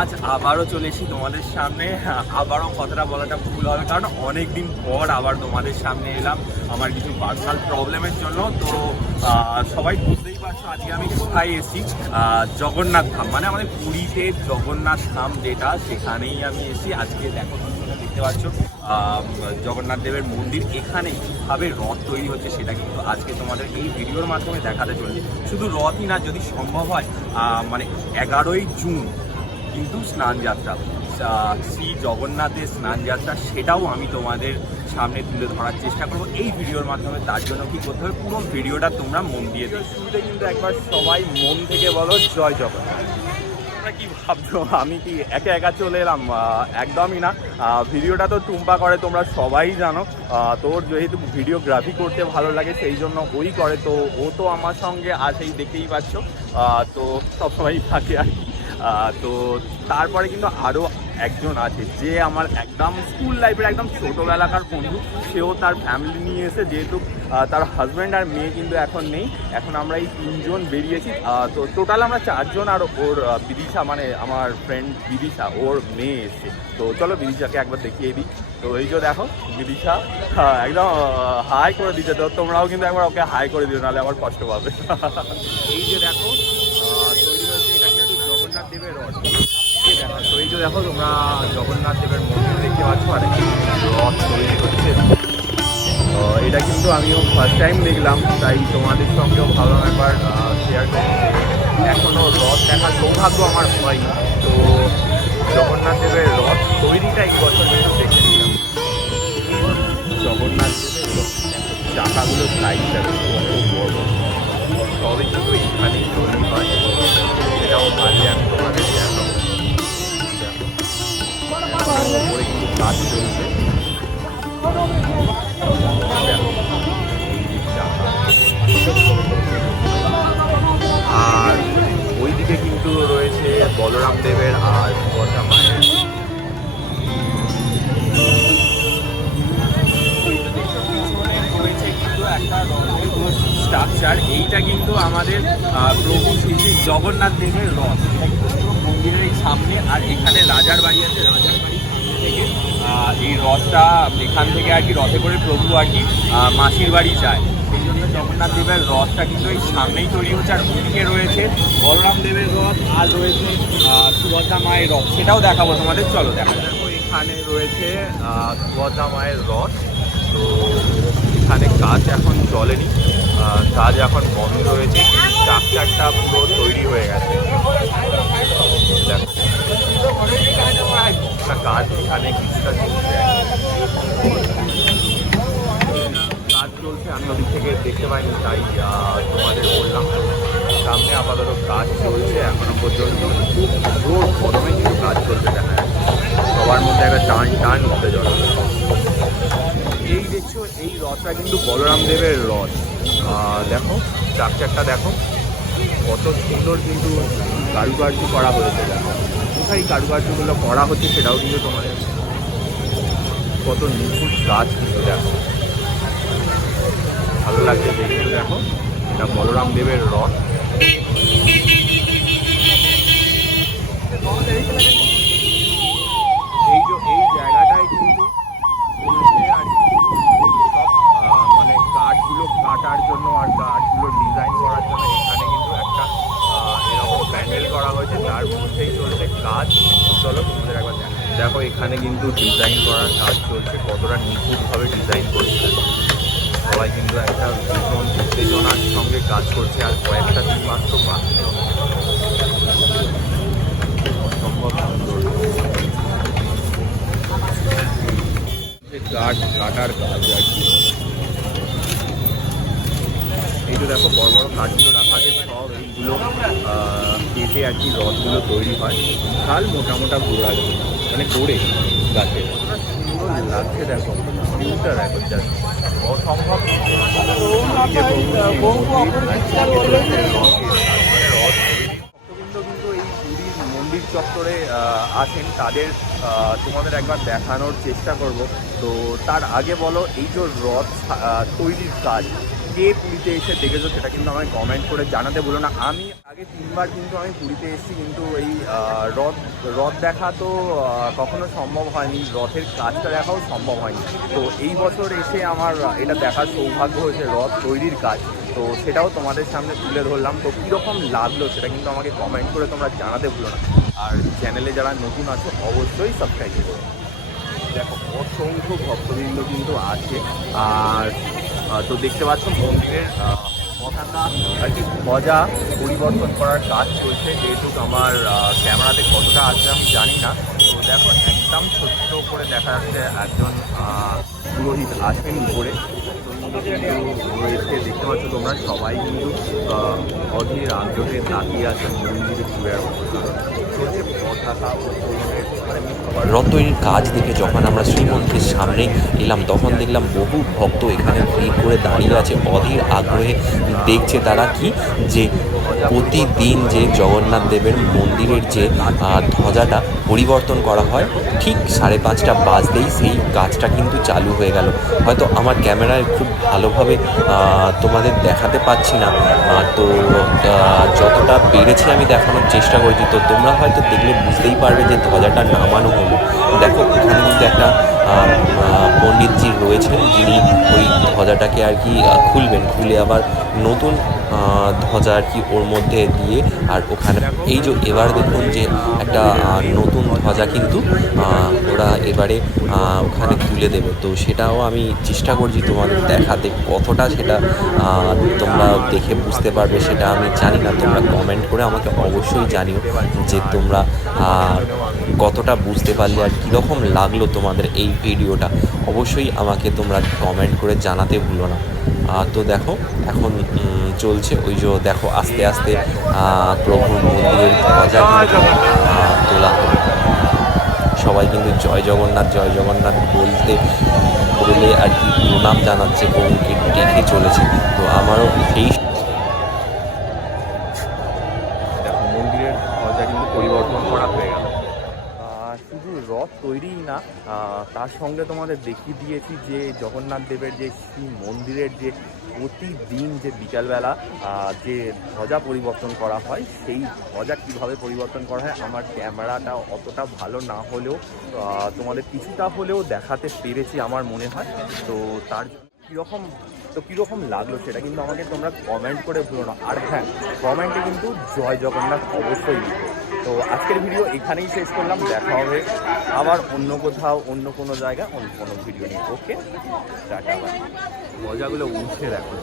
আজ আবারও চলে এসেছি তোমাদের সামনে। আবারও কথাটা বলাটা ভুল হবে কারণ অনেক দিন পর আবার তোমাদের সামনে এলাম। আমার কিছু পার্সোনাল প্রবলেমের জন্য। তো সবাই বুঝতেই পারছ আজকে আমি কোথায় আহ, জগন্নাথ ধাম মানে আমাদের পুরীতে জগন্নাথ ধাম যেটা সেখানেই আমি এসেছি। আজকে দেখো দেখতে পাচ্ছ। জগন্নাথ দেবের মন্দির এখানে কীভাবে রথ তৈরি হচ্ছে সেটা কিন্তু আজকে তোমাদের এই ভিডিওর মাধ্যমে দেখাতে চলেছি। শুধু রথই না, যদি সম্ভব হয় মানে এগারোই জুন কিন্তু স্নান যাত্রা শ্রী জগন্নাথের স্নান যাত্রা সেটাও আমি তোমাদের সামনে তুলে ধরার চেষ্টা করব। এই ভিডিওর মাধ্যমে তার জন্য কি করতে হবে, পুরো ভিডিওটা তোমরা মন দিয়ে দেবে শুরুতে কিন্তু একবার সবাই মন থেকে বলো, জয় জগন্নাথ। তোমরা কি ভাবছ? আমি কি একা একা চলে এলাম? একদমই না। ভিডিওটা তো টুম্পা করে, তোমরা সবাই জানো। তোর যেহেতু ভিডিওগ্রাফি করতে ভালো লাগে, সেই জন্য ওই করে। তো ও তো আমার সঙ্গে আসেই দেখেই পাচ্ছ। তো সবসময়ই থাকে আর তো তারপরে কিন্তু আরও একজন আছে, যে আমার একদম স্কুল লাইফের একদম ছোটোবেলাকার বন্ধু, সেও তার ফ্যামিলি নিয়ে এসে যেহেতু তার হাজব্যান্ড আর মেয়ে কিন্তু এখন নেই, এখন আমরা এই তিনজন বেরিয়েছি তো টোটাল আমরা চারজন আর ওর বিদিশা মানে আমার ফ্রেন্ড বিদিশা, ওর মেয়ে এসে তো চলো বিদিশাকে একবার দেখিয়ে দিই। তো এই যে দেখো, বিদিশা একদম হাই করে দিচ্ছে তো তোমরাও কিন্তু একবার ওকে হাই করে দিও, নাহলে আমার কষ্ট পাবে। এই যে দেখো তৈরি হয়েছে এটা কিন্তু জগন্নাথ দেবের রথ। তো এই যে দেখো তোমরা জগন্নাথ মন্দির দেখতে পাচ্ছ, আর রথ তৈরি হচ্ছে। তো এটা কিন্তু আমিও ফার্স্ট টাইম দেখলাম, তাই তোমাদের সঙ্গেও ভালো একবার শেয়ার করছি। এখনও রথ দেখার সৌভাগ্য আমার হয়নি। তো জগন্নাথ দেবের রথ তৈরিটা এই বছর কিন্তু দেখে নিলাম। জগন্নাথ দেবের চাকাগুলো সাইজ দেখো কত বড়। সবই কিন্তু এখানেই তৈরি উপরে কিন্তু কাজ আর ওইদিকে কিন্তু রয়েছে বলরাম দেবের আর মায়ের। স্ট্রাকচার এইটা কিন্তু আমাদের প্রভু শ্রী জগন্নাথ দেবের রথ। মন্দিরের সামনে আর এখানে রাজার বাড়ি আছে, রাজার এই রথটা এখান থেকে আর কি রথে করে প্রভু আর কি মাসির বাড়ি যায়। সেই জন্য জগন্নাথ দেবের রথটা কিন্তু এই সামনেই তৈরি হচ্ছে আর ওদিকে রয়েছে বলরাম দেবের রথ, আর রয়েছে সুভদ্রা মায়ের রথ। সেটাও দেখাবো তোমাদের, চলো দেখা এখানে রয়েছে সুভদ্রা মায়ের রথ। তো এখানে কাজ এখন চলেনি। কাজ এখন বন্ধ রয়েছে স্ট্রাকচারটা পুরো তৈরি হয়ে গেছে দেখো একটা কাজ এখানে কিছুটা চলছে কাজ চলছে আমি ওদিক থেকে দেখতে পাইনি তাই আহ, তোমাদের বললাম সামনে আপাতত কাজ চলছে এখনও পর্যন্ত। খুব জোর গরমে কিন্তু কাজ চলছে, দেখা সবার মধ্যে একটা টান টান উত্তেজনা এই দেখছ, এই রথটা কিন্তু বলরাম দেবের রথ। দেখো স্ট্রাকচারটা দেখো। কত সুন্দর কিন্তু কারুকার্য করা হয়েছে, দেখো। কোথায় কারুকার্যগুলো করা হচ্ছে সেটাও কিন্তু তোমাদের কত নিখুঁত কাজ কিন্তু দেখো। ভালো লাগছে দেখো। এটা বলরাম দেবের রথ এই যে এই জায়গাটায় কিন্তু চলছে আর কি সব আহ, মানে কাঠগুলো কাটার জন্য আর কাঠগুলো ডিজাইন করার জন্য এখানে কিন্তু একটা আহ, এরকম প্যান্ডেল করা হয়েছে তার মধ্যেই চলছে কাজ। চলো তোমাদের একবার দেখো। এখানে কিন্তু ডিজাইন করার কাজ চলছে। কতটা নিখুঁতভাবে ডিজাইন করছে। সবাই কিন্তু একটা ভীষণ উত্তেজনার সঙ্গে কাজ করছে, আর কয়েকটা দিন মাত্র বাকি। অসম্ভব কাটার কাজ আর কি। এই যে দেখো, বড় বড় কাঠগুলো রাখা আছে, সব এইগুলো কেটে আর কি রথগুলো তৈরি হয় বিশাল মোটা মোটা গোড়া মানে গোড়ে গাছে। সুন্দর লাগছে দেখো ভিউটা দেখো মন্দির, চত্বরে আসেন তাদের তোমাদের একবার দেখানোর চেষ্টা করব। তো তার আগে বলো এই যে রথ তৈরির কাজ কে পুরীতে এসে দেখেছ সেটা কিন্তু আমাকে কমেন্ট করে জানাতে বলো না। আমি আগে তিনবার কিন্তু আমি পুরীতে এসেছি, কিন্তু এই রথ রথ দেখা তো কখনো সম্ভব হয়নি। রথের কাজটা দেখাও সম্ভব হয়নি। তো এই বছর এসে আমার এটা দেখার সৌভাগ্য হয়েছে রথ তৈরির কাজ। তো সেটাও তোমাদের সামনে তুলে ধরলাম। তো কীরকম লাগল সেটা কিন্তু আমাকে কমেন্ট করে তোমরা জানাতে ভুলো না। আর চ্যানেলে যারা নতুন আছো, অবশ্যই সাবস্ক্রাইব করো দেখো, অসংখ্য ভক্তবৃন্দ কিন্তু আছে। আর তো দেখতে পাচ্ছ মন্দিরের পতাকা আর কি ধ্বজা পরিবর্তন করার কাজ চলছে। যেহেতু আমার ক্যামেরাতে কতটা আছে আমি জানি না। তো দেখো, একদম ছোট্ট করে দেখা যাচ্ছে একজন পুরোহিত আসেন উপরে। রয়েছে দেখতে পাচ্ছ তোমরা সবাই কিন্তু অধীর আগ্রহে তাকিয়ে আছে মন্দিরে ঘুরে রথ তৈরির কাজ দেখে যখন আমরা শ্রীমন্দিরের সামনে এলাম, তখন দেখলাম বহু ভক্ত এখানে ভিড় করে দাঁড়িয়ে আছে। অধীর আগ্রহে দেখছে তারা কি? যে প্রতিদিন যে জগন্নাথ দেবের মন্দিরের যে ধ্বজাটা পরিবর্তন করা হয়, ঠিক সাড়ে পাঁচটা বাজতেই সেই কাজটা কিন্তু চালু হয়ে গেল। হয়তো আমার ক্যামেরায় খুব ভালোভাবে তোমাদের দেখাতে পাচ্ছি না। তো যতটা পেরেছি আমি দেখানোর চেষ্টা করেছি, তো তোমরা হয়তো দেখলে বুঝতেই পারবে যে ধ্বজাটা নামানো হলো। দেখো ওখানে কিন্তু একটা পণ্ডিতজি রয়েছেন যিনি ওই ধ্বজাটাকে আর কি খুলবেন। খুলে আবার নতুন ধ্বজা আর কি ওর মধ্যে দিয়ে আর ওখানে এই যে এবার দেখুন যে একটা নতুন ধ্বজা কিন্তু ওরা এবারে ওখানে তুলে দেবে। তো সেটাও আমি চেষ্টা করছি তোমাদের দেখাতে কতটা সেটা তোমরা দেখে বুঝতে পারবে সেটা আমি জানি না। তোমরা কমেন্ট করে আমাকে অবশ্যই জানিও যে তোমরা কতটা বুঝতে পারলে আর কীরকম লাগল তোমাদের এই ভিডিওটা অবশ্যই আমাকে তোমরা কমেন্ট করে জানাতে ভুলো না। তো দেখো, এখন চলছে। ওই যে দেখো, আস্তে আস্তে প্রভুর মন্দিরের ধ্বজা তোলা সবাই কিন্তু জয় জগন্নাথ জয় জগন্নাথ বলতে বলে আর কি প্রণাম জানাচ্ছে, প্রভুকে ডেকে চলেছে। তো আমারও সেই মন্দিরের ধ্বজা কিন্তু পরিবর্তন করা হয়ে গেল। রথ তৈরিই না তার সঙ্গে তোমাদের দেখিয়ে দিয়েছি যে জগন্নাথ দেবের যে শ্রী মন্দিরের যে প্রতিদিন যে বিকালবেলা যে ধ্বজা পরিবর্তন করা হয়, সেই ধ্বজা কীভাবে পরিবর্তন করা হয়, আমার ক্যামেরাটা অতটা ভালো না হলেও তোমাদের কিছুটা হলেও দেখাতে পেরেছি আমার মনে হয়। তো তার জন্য কীরকম, তো কীরকম লাগল সেটা কিন্তু আমাকে তোমরা কমেন্ট করে ভুলো না। আর হ্যাঁ কমেন্টে কিন্তু জয় জগন্নাথ অবশ্যই লিখো। তো আজকের ভিডিও এখানেই শেষ করলাম, দেখা হবে আবার অন্য কোথাও, অন্য কোনো জায়গা অন্য কোনো ভিডিও নিয়ে। ওকে টাটা মজাগুলো উঠে দেখো।